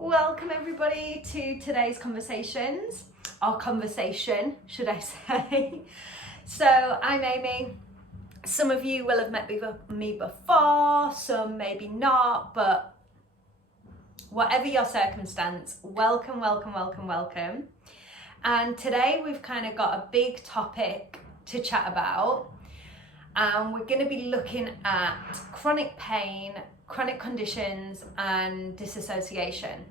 Welcome everybody to today's conversations, or conversation, should I say. So I'm Amy. Some of you will have met me before, some maybe not, but whatever your circumstance, welcome. And today we've kind of got a big topic to chat about, and we're going to be looking at chronic pain, chronic conditions and dissociation.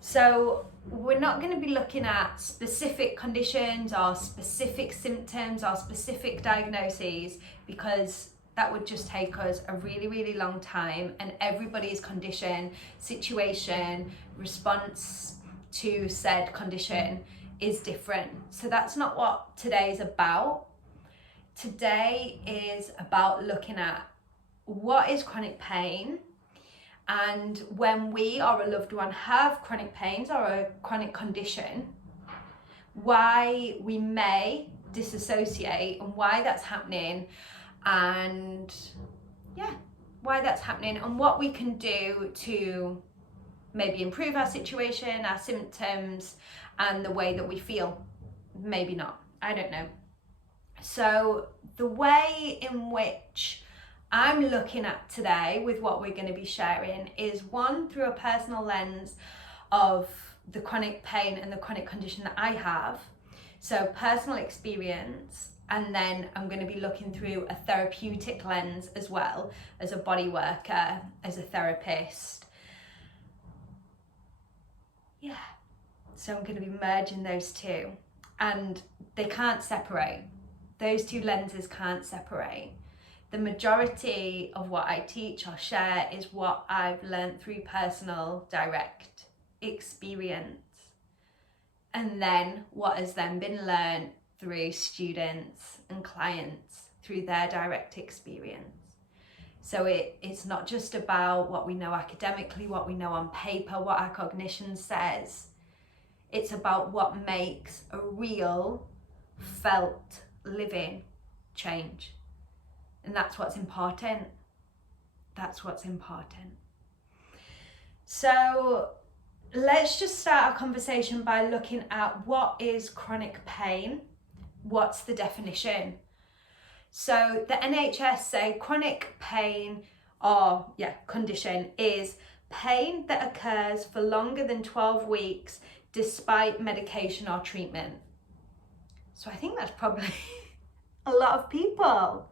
So we're not going to be looking at specific conditions or specific symptoms or specific diagnoses, because that would just take us a really long time, and everybody's condition, situation, response to said condition is different. So that's not what today is about. Today is about looking at what is chronic pain, and when we or a loved one have chronic pains or a chronic condition, why we may dissociate and why that's happening, and why that's happening, and what we can do to maybe improve our situation, our symptoms, and the way that we feel. Maybe not, I don't know. So the way in which I'm looking at today with what we're going to be sharing is one, through a personal lens of the chronic pain and the chronic condition that I have. So personal experience, and then I'm going to be looking through a therapeutic lens as well, as a body worker, as a therapist. Yeah. So I'm going to be merging those two, and they can't separate. Those two lenses can't separate. The majority of what I teach or share is what I've learned through personal, direct experience. And then what has then been learned through students and clients through their direct experience. So it's not just about what we know academically, what we know on paper, what our cognition says. It's about what makes a real, felt, living change. And that's what's important. That's what's important. So let's just start our conversation by looking at what is chronic pain. What's the definition? So the NHS say chronic pain condition is pain that occurs for longer than 12 weeks despite medication or treatment. So I think that's probably a lot of people.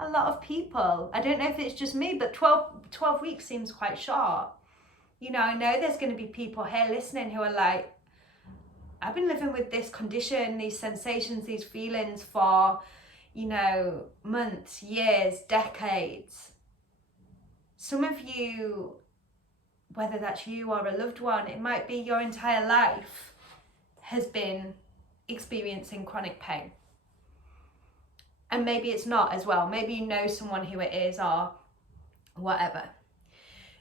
I don't know if it's just me, but 12 weeks seems quite short. You know, I know there's going to be people here listening who are like, I've been living with this condition, these sensations, these feelings for, months, years, decades. Some of you, whether that's you or a loved one, it might be your entire life has been experiencing chronic pain. And maybe it's not as well. Maybe you know someone who it is or whatever.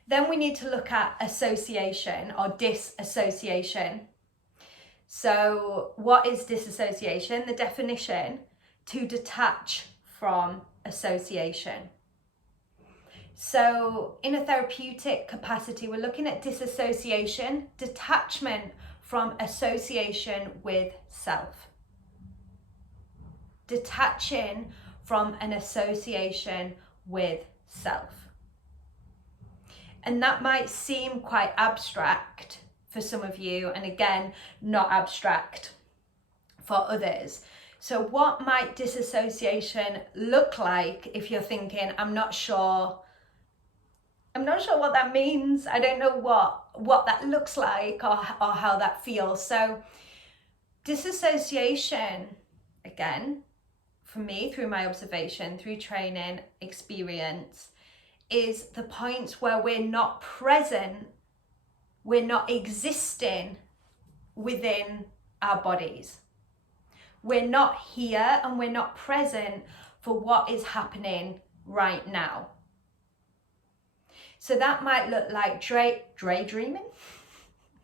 Then we need to look at association or dissociation. So what is dissociation? The definition: to detach from association. So in a therapeutic capacity, we're looking at dissociation, detachment from association with self. Detaching from an association with self. And that might seem quite abstract for some of you, and again, not abstract for others. So what might dissociation look like if you're thinking, I'm not sure what that means. I don't know what that looks like or how that feels. So dissociation, again, for me, through my observation, through training, experience, is the points where we're not present, we're not existing within our bodies. We're not here and we're not present for what is happening right now. So that might look like daydreaming.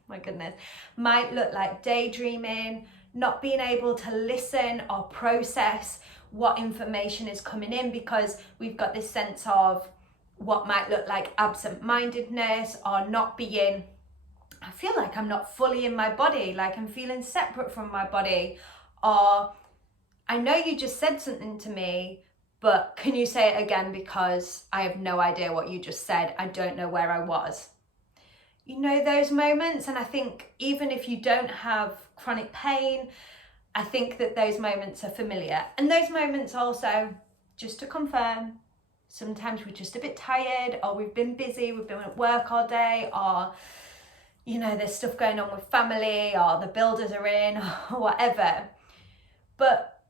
My goodness. Might look like daydreaming, not being able to listen or process what information is coming in, because we've got this sense of what might look like absent-mindedness or not being I feel like I'm not fully in my body, like I'm feeling separate from my body. Or I know you just said something to me, but can you say it again, because I have no idea what you just said. I don't know where I was. You know, those moments. And I think even if you don't have chronic pain, I think that those moments are familiar. And those moments also, just to confirm, sometimes we're just a bit tired, or we've been busy, we've been at work all day, or you know, there's stuff going on with family, or the builders are in, or whatever. But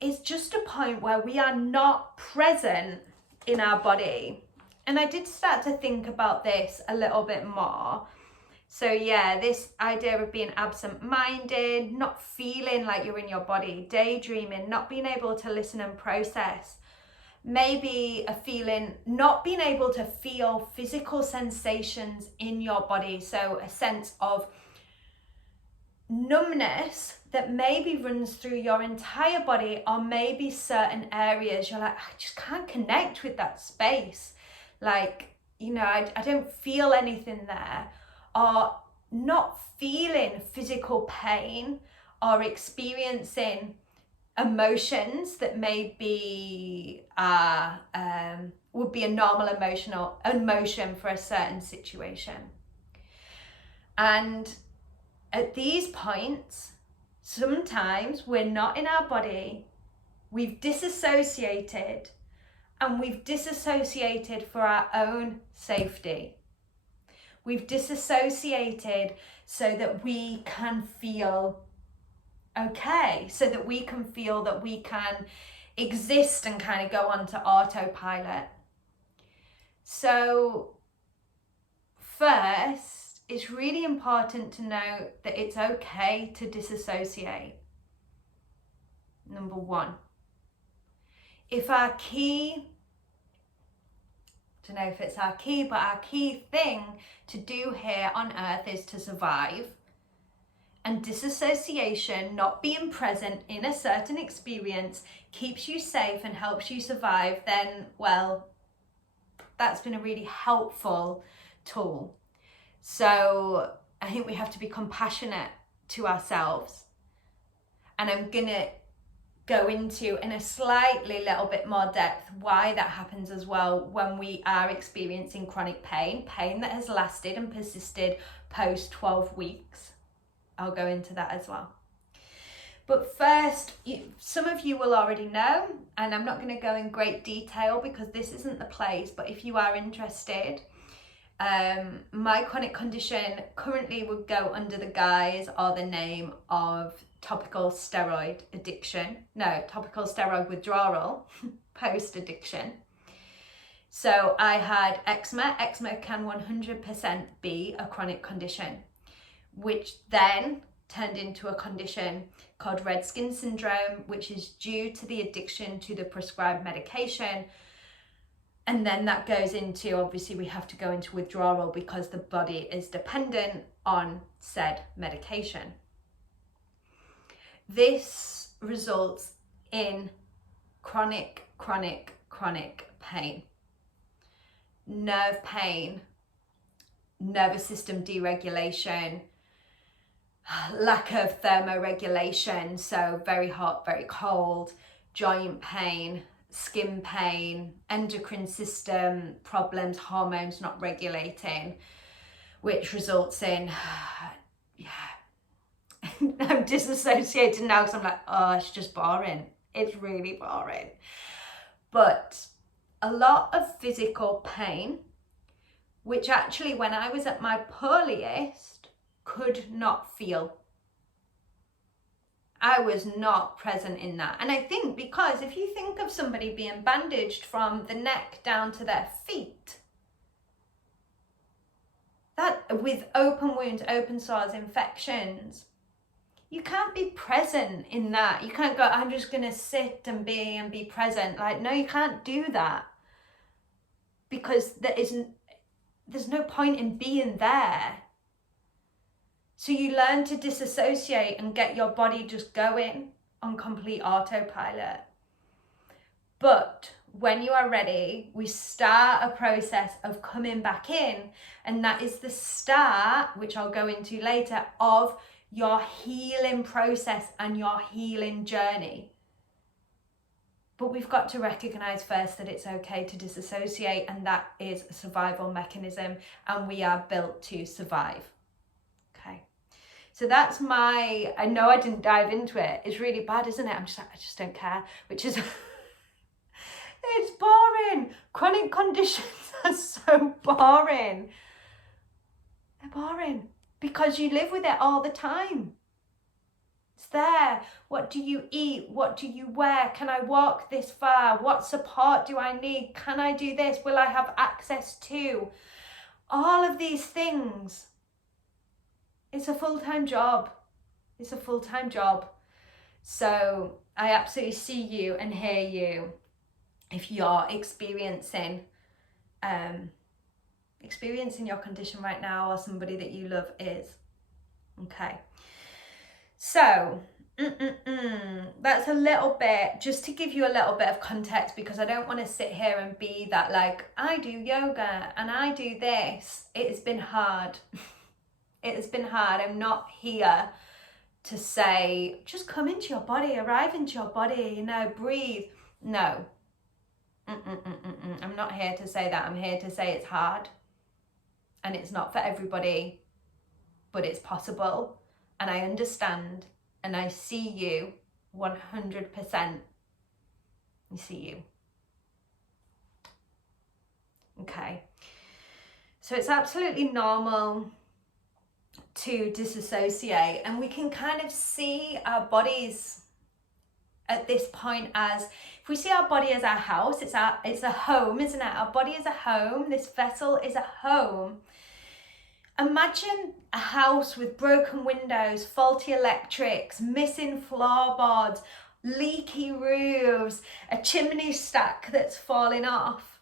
it's just a point where we are not present in our body. And I did start to think about this a little bit more. So yeah, this idea of being absent-minded, not feeling like you're in your body, daydreaming, not being able to listen and process, maybe a feeling, not being able to feel physical sensations in your body. So a sense of numbness that maybe runs through your entire body, or maybe certain areas you're like, I just can't connect with that space. Like, you know, I don't feel anything there. Or not feeling physical pain, or experiencing emotions that maybe would be a normal emotion for a certain situation. And at these points, sometimes we're not in our body, we've disassociated, and we've disassociated for our own safety. We've disassociated so that we can feel okay, so that we can feel that we can exist and kind of go onto autopilot. So first, it's really important to know that it's okay to disassociate. Number one, if our key, I don't know if it's our key, but our key thing to do here on earth is to survive, and disassociation, not being present in a certain experience, keeps you safe and helps you survive, then, well, that's been a really helpful tool. So I think we have to be compassionate to ourselves. And I'm gonna go into, in a slightly little bit more depth, why that happens as well when we are experiencing chronic pain that has lasted and persisted post 12 weeks. I'll go into that as well. But first, some of you will already know, and I'm not going to go in great detail because this isn't the place, but if you are interested, my chronic condition currently would go under the guise or the name of topical steroid withdrawal post-addiction. So I had eczema. Eczema can 100% be a chronic condition, which then turned into a condition called red skin syndrome, which is due to the addiction to the prescribed medication. And then that goes into, obviously we have to go into withdrawal because the body is dependent on said medication. This results in chronic pain, nerve pain, nervous system deregulation, lack of thermoregulation, so very hot, very cold, joint pain, skin pain, endocrine system problems, hormones not regulating, which results in, I'm disassociated now because I'm like, oh, it's just boring. It's really boring. But a lot of physical pain, which actually when I was at my poorliest, could not feel. I was not present in that. And I think because if you think of somebody being bandaged from the neck down to their feet, that with open wounds, open sores, infections, you can't be present in that. You can't go, I'm just going to sit and be present. Like, no, you can't do that because there's no point in being there. So you learn to disassociate and get your body just going on complete autopilot. But when you are ready, we start a process of coming back in, and that is the start, which I'll go into later, of your healing process and your healing journey. But we've got to recognize first that it's okay to disassociate, and that is a survival mechanism, and we are built to survive. Okay. So that's my, I know I didn't dive into it. It's really bad, isn't it? I just don't care, which is, it's boring. Chronic conditions are so boring. They're boring because you live with it all the time. It's there. What do you eat? What do you wear? Can I walk this far? What support do I need? Can I do this? Will I have access to? All of these things. It's a full-time job. It's a full-time job. So I absolutely see you and hear you if you're experiencing your condition right now, or somebody that you love is. Okay. So that's a little bit, just to give you a little bit of context, because I don't want to sit here and be that like, I do yoga and I do this. It has been hard. It has been hard. I'm not here to say, just come into your body, arrive into your body, you know, breathe. No. I'm not here to say that. I'm here to say it's hard and it's not for everybody, but it's possible. And I understand and I see you 100%. I see you. Okay. So it's absolutely normal to disassociate, and we can kind of see our bodies at this point as, if we see our body as our house, it's a home, isn't it? Our body is a home. This vessel is a home. Imagine a house with broken windows, faulty electrics, missing floorboards, leaky roofs, a chimney stack that's falling off.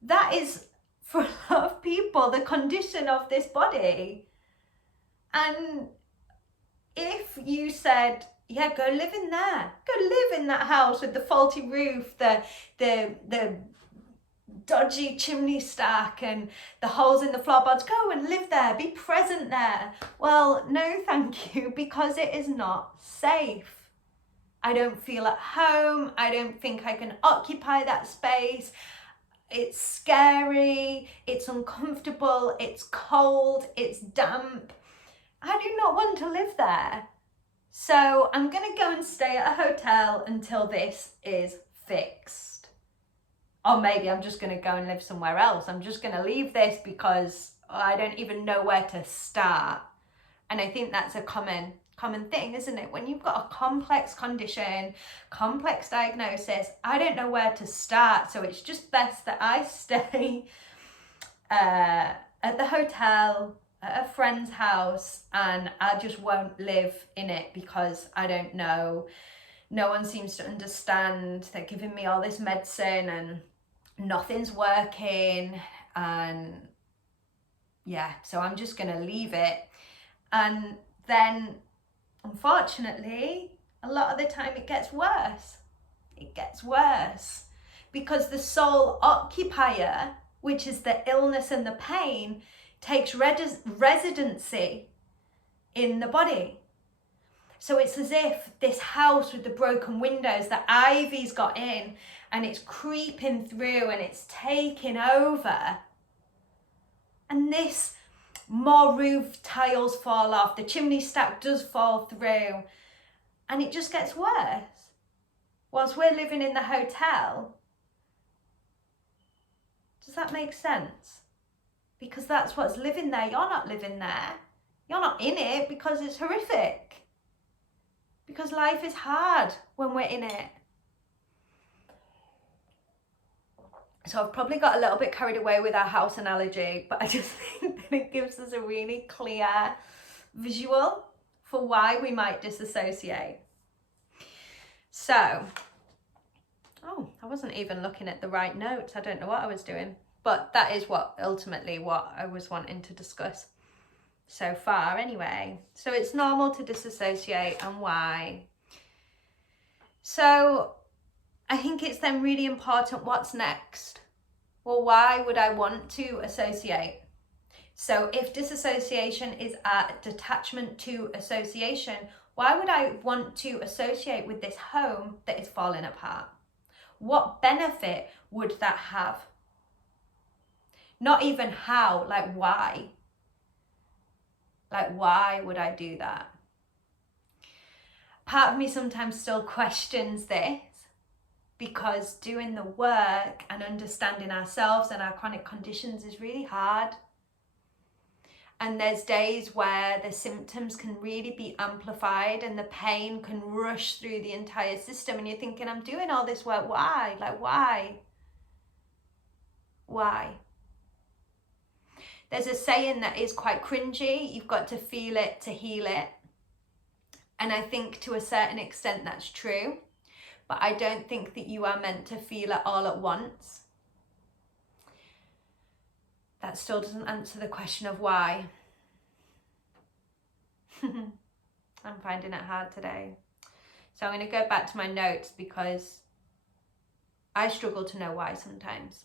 That is, for a lot of people, the condition of this body. And if you said, yeah, go live in there, go live in that house with the faulty roof, the dodgy chimney stack and the holes in the floorboards, go and live there, be present there. Well, no thank you, because it is not safe. I don't feel at home. I don't think I can occupy that space. It's scary, it's uncomfortable, it's cold, it's damp. I do not want to live there. So I'm going to go and stay at a hotel until this is fixed. Or maybe I'm just going to go and live somewhere else. I'm just going to leave this because I don't even know where to start. And I think that's a common thing, isn't it? When you've got a complex condition, complex diagnosis, I don't know where to start. So it's just best that I stay at the hotel, at a friend's house, and I just won't live in it because I don't know. No one seems to understand. They're giving me all this medicine and nothing's working. And yeah, so I'm just going to leave it. And then, unfortunately, a lot of the time it gets worse. It gets worse because the sole occupier, which is the illness and the pain, takes residency in the body. So it's as if this house with the broken windows, the ivy's got in and it's creeping through and it's taking over. And this, more roof tiles fall off, the chimney stack does fall through, and it just gets worse. Whilst we're living in the hotel. Does that make sense? Because that's what's living there. You're not living there. You're not in it because it's horrific. Because life is hard when we're in it. So I've probably got a little bit carried away with our house analogy, but I just think that it gives us a really clear visual for why we might disassociate. So, oh, I wasn't even looking at the right notes. I don't know what I was doing. But that is what I was wanting to discuss so far anyway. So it's normal to disassociate, and why. So I think it's then really important, what's next? Well, why would I want to associate? So if dissociation is a detachment to association, why would I want to associate with this home that is falling apart? What benefit would that have? Not even how, like why? Like, why would I do that? Part of me sometimes still questions this, because doing the work and understanding ourselves and our chronic conditions is really hard. And there's days where the symptoms can really be amplified and the pain can rush through the entire system, and you're thinking, I'm doing all this work, why? Like, why? Why? There's a saying that is quite cringy, you've got to feel it to heal it. And I think to a certain extent that's true, but I don't think that you are meant to feel it all at once. That still doesn't answer the question of why. I'm finding it hard today. So I'm going to go back to my notes, because I struggle to know why sometimes.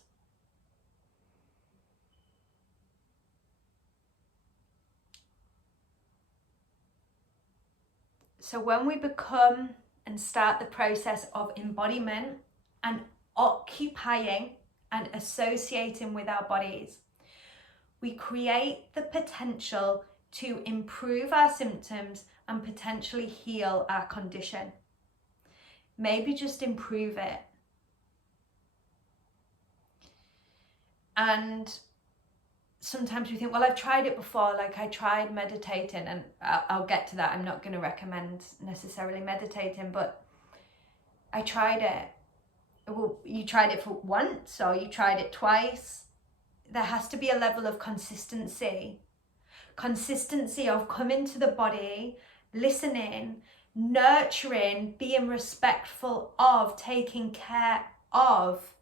So when we become and start the process of embodiment and occupying and associating with our bodies, we create the potential to improve our symptoms and potentially heal our condition. Maybe just improve it. And sometimes we think, well, I've tried it before, like I tried meditating, and I'll get to that. I'm not going to recommend necessarily meditating, but I tried it. Well, you tried it for once or you tried it twice. There has to be a level of consistency of coming to the body, listening, nurturing, being respectful of, taking care of,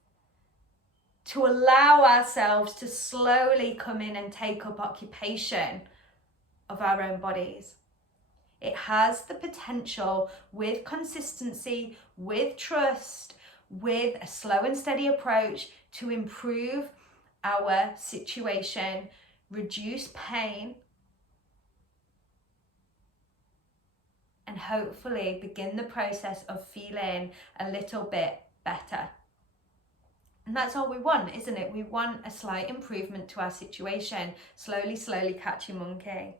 to allow ourselves to slowly come in and take up occupation of our own bodies. It has the potential, with consistency, with trust, with a slow and steady approach, to improve our situation, reduce pain, and hopefully begin the process of feeling a little bit better. And that's all we want, isn't it? We want a slight improvement to our situation. Slowly, slowly catch your monkey.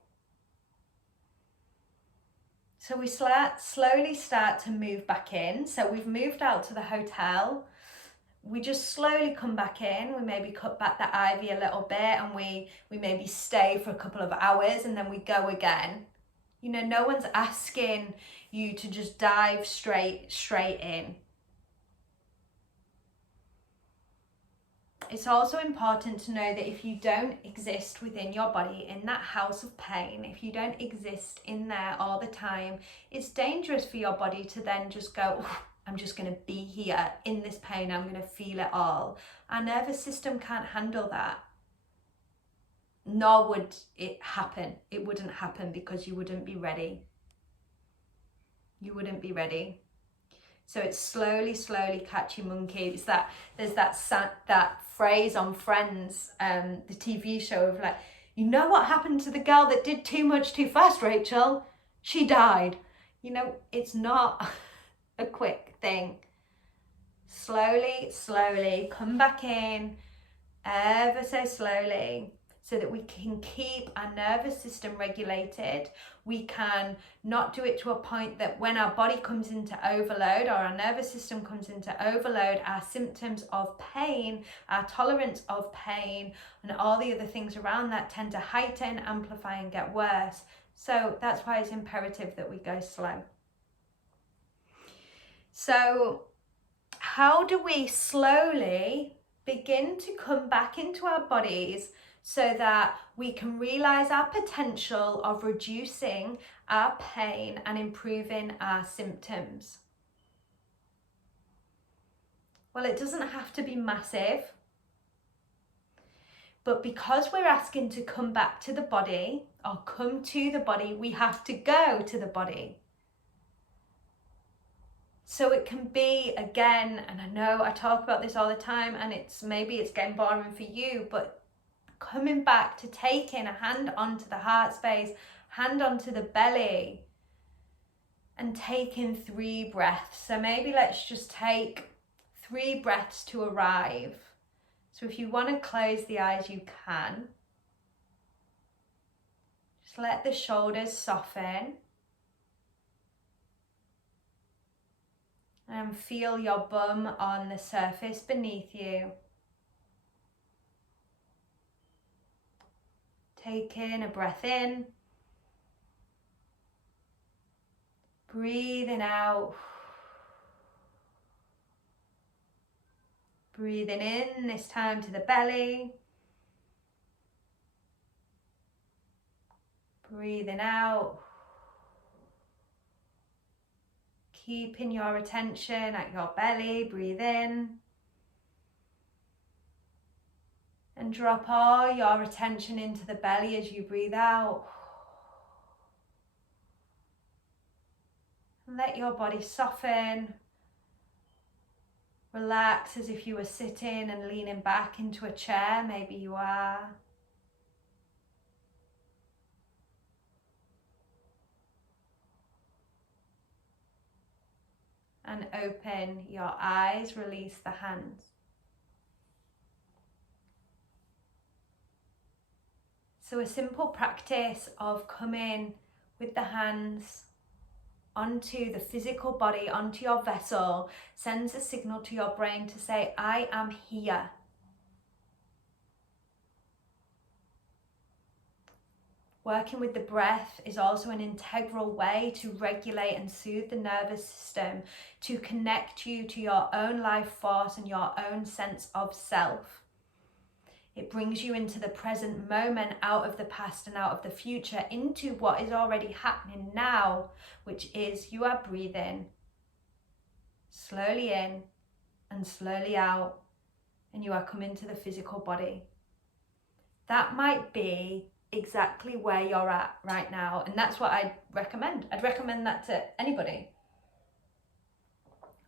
So we slowly start to move back in. So we've moved out to the hotel. We just slowly come back in. We maybe cut back the ivy a little bit, and we maybe stay for a couple of hours, and then we go again. You know, no one's asking you to just dive straight in. It's also important to know that if you don't exist within your body, in that house of pain, if you don't exist in there all the time, it's dangerous for your body to then just go, I'm just going to be here in this pain, I'm going to feel it all. Our nervous system can't handle that. Nor would it happen. It wouldn't happen, because you wouldn't be ready. You wouldn't be ready. So it's slowly catch your monkey. It's that, there's that phrase on Friends, the TV show, of like, you know what happened to the girl that did too much too fast, Rachel? She died. You know, it's not a quick thing. Slowly come back in, ever so slowly, so that we can keep our nervous system regulated. We can not do it to a point that when our body comes into overload, or our nervous system comes into overload, our symptoms of pain, our tolerance of pain, and all the other things around that tend to heighten, amplify, and get worse. So that's why it's imperative that we go slow. So how do we slowly begin to come back into our bodies so that we can realize our potential of reducing our pain and improving our symptoms? Well, it doesn't have to be massive, but because we're asking to come back to the body, or come to the body, we have to go to the body. So it can be, again, and I know I talk about this all the time, and maybe it's getting boring for you, but coming back to taking a hand onto the heart space, hand onto the belly, and taking 3 breaths. So maybe let's just take 3 breaths to arrive. So if you want to close the eyes, you can. Just let the shoulders soften. And feel your bum on the surface beneath you. Take in a breath in. Breathing out. Breathing in, this time to the belly. Breathing out. Keeping your attention at your belly. Breathe in. And drop all your attention into the belly as you breathe out. Let your body soften. Relax as if you were sitting and leaning back into a chair. Maybe you are. And open your eyes, release the hands. So a simple practice of coming with the hands onto the physical body, onto your vessel, sends a signal to your brain to say, I am here. Working with the breath is also an integral way to regulate and soothe the nervous system, to connect you to your own life force and your own sense of self. It brings you into the present moment, out of the past and out of the future, into what is already happening now, which is you are breathing slowly in and slowly out, and you are coming to the physical body. That might be exactly where you're at right now, and that's what I'd recommend. I'd recommend that to anybody,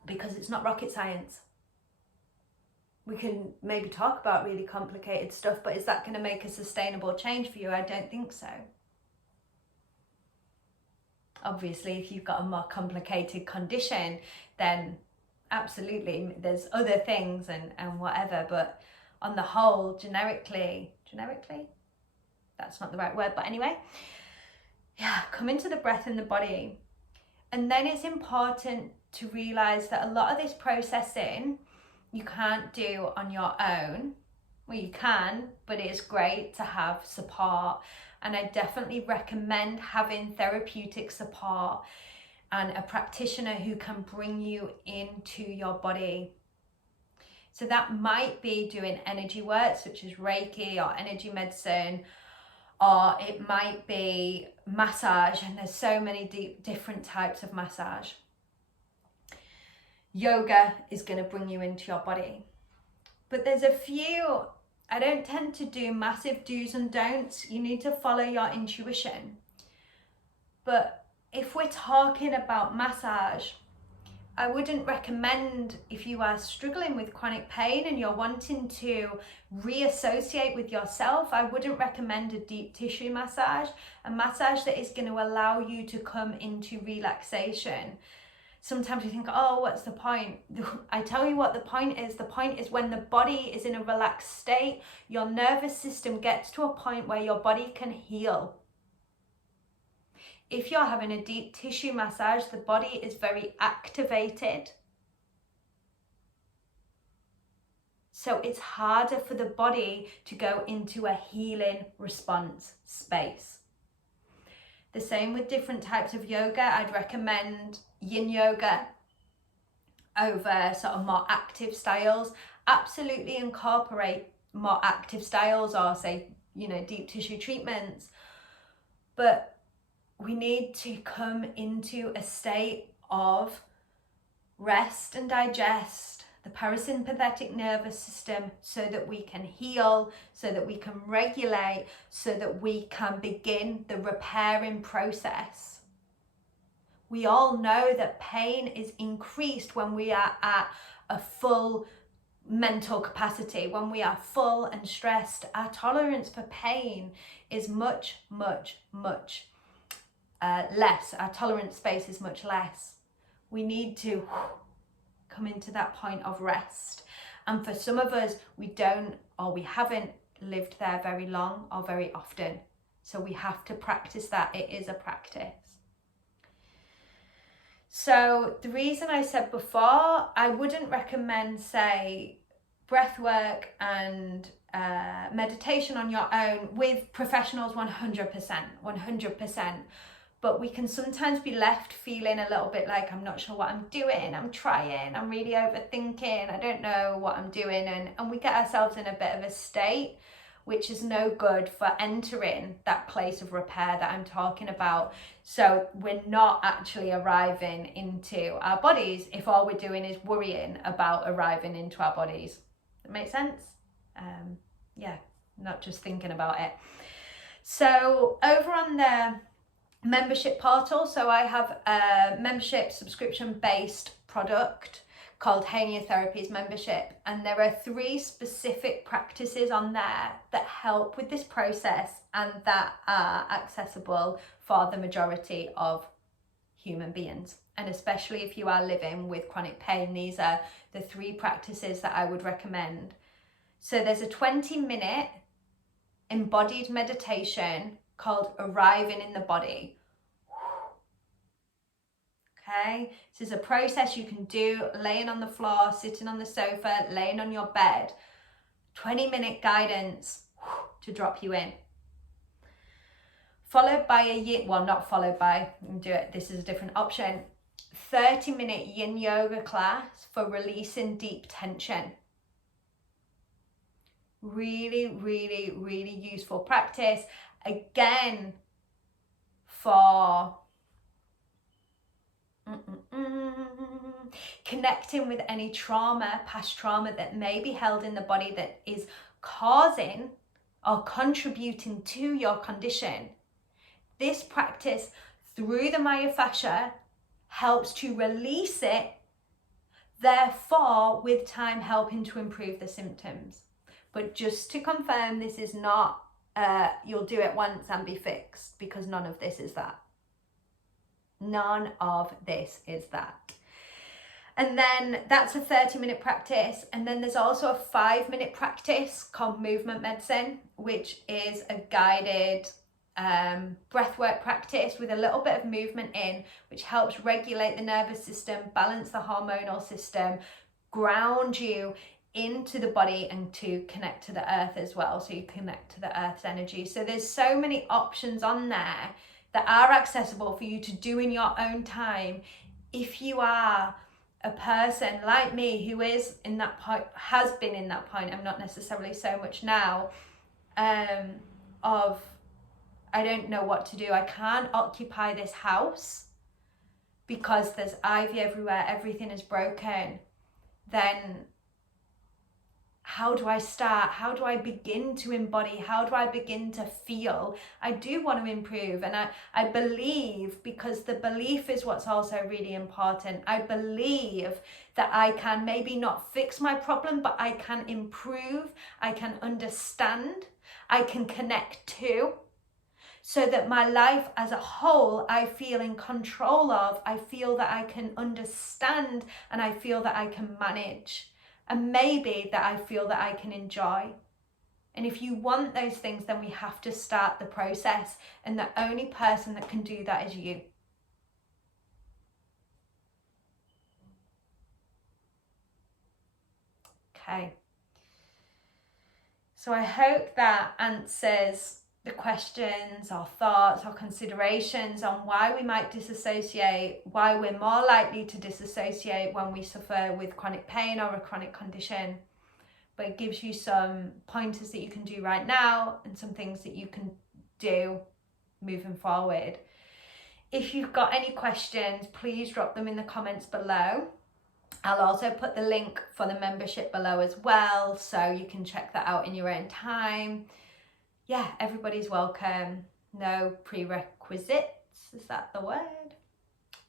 because it's not rocket science. We can maybe talk about really complicated stuff, but is that going to make a sustainable change for you? I don't think so. Obviously, if you've got a more complicated condition, then absolutely, there's other things and whatever, but on the whole, generically, that's not the right word, but anyway, yeah, come into the breath in the body. And then it's important to realize that a lot of this processing you can't do on your own. Well, you can, but it's great to have support. And I definitely recommend having therapeutic support and a practitioner who can bring you into your body. So that might be doing energy work, such as Reiki or energy medicine, or it might be massage, and there's so many different types of massage. Yoga is going to bring you into your body. But there's a few, I don't tend to do massive do's and don'ts. You need to follow your intuition. But if we're talking about massage, I wouldn't recommend, if you are struggling with chronic pain and you're wanting to reassociate with yourself, I wouldn't recommend a deep tissue massage, a massage that is going to allow you to come into relaxation. Sometimes you think, oh, what's the point? I tell you what the point is. The point is when the body is in a relaxed state, your nervous system gets to a point where your body can heal. If you're having a deep tissue massage, the body is very activated. So it's harder for the body to go into a healing response space. The same with different types of yoga. I'd recommend yin yoga over sort of more active styles. Absolutely incorporate more active styles, or say, deep tissue treatments. But we need to come into a state of rest and digest the parasympathetic nervous system, so that we can heal, so that we can regulate, so that we can begin the repairing process. We all know that pain is increased when we are at a full mental capacity. When we are full and stressed, our tolerance for pain is much, much, much less. Our tolerance space is much less. We need to come into that point of rest. And for some of us, we don't, or we haven't lived there very long or very often. So we have to practice that. It is a practice. So the reason I said before, I wouldn't recommend, say, breath work and meditation on your own with professionals 100%. But we can sometimes be left feeling a little bit like, I'm not sure what I'm doing, I'm trying, I'm really overthinking, I don't know what I'm doing. And we get ourselves in a bit of a state which is no good for entering that place of repair that I'm talking about. So we're not actually arriving into our bodies if all we're doing is worrying about arriving into our bodies. That make sense? Yeah, not just thinking about it. So over on the membership portal, so I have a membership subscription-based product called Hania Therapies Membership, and there are 3 specific practices on there that help with this process and that are accessible for the majority of human beings. And especially if you are living with chronic pain, these are the 3 practices that I would recommend. So there's a 20-minute embodied meditation called Arriving in the Body. Okay, this is a process you can do laying on the floor, sitting on the sofa, laying on your bed. 20-minute guidance to drop you in. Followed by this is a different option. 30-minute yin yoga class for releasing deep tension. Really, really, really useful practice. Again, for connecting with any trauma, past trauma that may be held in the body that is causing or contributing to your condition. This practice through the myofascia helps to release it, therefore with time helping to improve the symptoms. But just to confirm, this is not you'll do it once and be fixed, because none of this is that. None of this is that. And then that's a 30-minute practice. And then there's also a 5-minute practice called movement medicine, which is a guided breathwork practice with a little bit of movement in, which helps regulate the nervous system, balance the hormonal system, ground you into the body, and to connect to the earth as well. So you connect to the earth's energy. So there's so many options on there that are accessible for you to do in your own time. If you are a person like me who is in that point, has been in that point, I'm not necessarily so much now, of I don't know what to do. I can't occupy this house because there's ivy everywhere, everything is broken. Then how do I start? How do I begin to embody? How do I begin to feel? I do want to improve, and I believe, because the belief is what's also really important. I believe that I can maybe not fix my problem, but I can improve, I can understand, I can connect to, so that my life as a whole, I feel in control of, I feel that I can understand, and I feel that I can manage. And maybe that I feel that I can enjoy. And if you want those things, then we have to start the process. And the only person that can do that is you. Okay. So I hope that answers the questions or thoughts or considerations on why we might disassociate, why we're more likely to disassociate when we suffer with chronic pain or a chronic condition. But it gives you some pointers that you can do right now and some things that you can do moving forward. If you've got any questions, please drop them in the comments below. I'll also put the link for the membership below as well, so you can check that out in your own time. Yeah, everybody's welcome. No prerequisites, is that the word?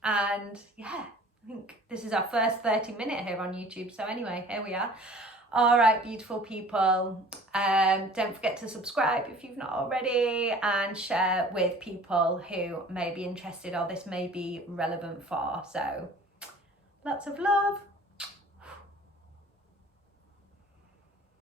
And yeah, I think this is our first 30-minute here on YouTube. So anyway, here we are. All right, beautiful people. Don't forget to subscribe if you've not already, and share with people who may be interested or this may be relevant for. So lots of love.